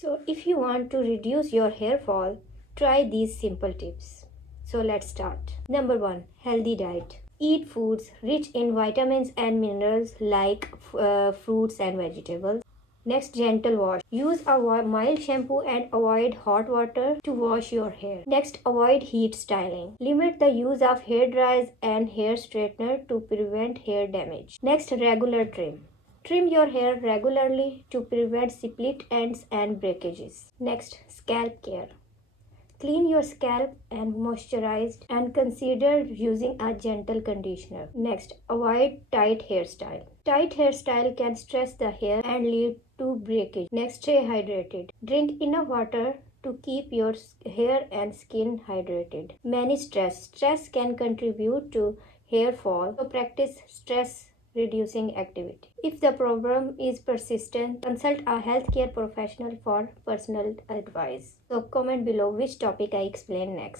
So if you want to reduce your hair fall, try these simple tips. So let's start. Number 1, healthy diet. Eat foods rich in vitamins and minerals like fruits and vegetables. Next, gentle wash. Use a mild shampoo and avoid hot water to wash your hair. Next, avoid heat styling. Limit the use of hair dryers and hair straightener to prevent hair damage. Next, regular trim. Trim your hair regularly to prevent split ends and breakages. Next, scalp care. Clean your scalp and moisturize and consider using a gentle conditioner. Next, avoid tight hairstyle. Tight hairstyle can stress the hair and lead to breakage. Next, stay hydrated. Drink enough water to keep your hair and skin hydrated. Manage stress. Stress can contribute to hair fall, so practice stress reducing activity. If the problem is persistent, consult a healthcare professional for personal advice. So comment below which topic I explain next.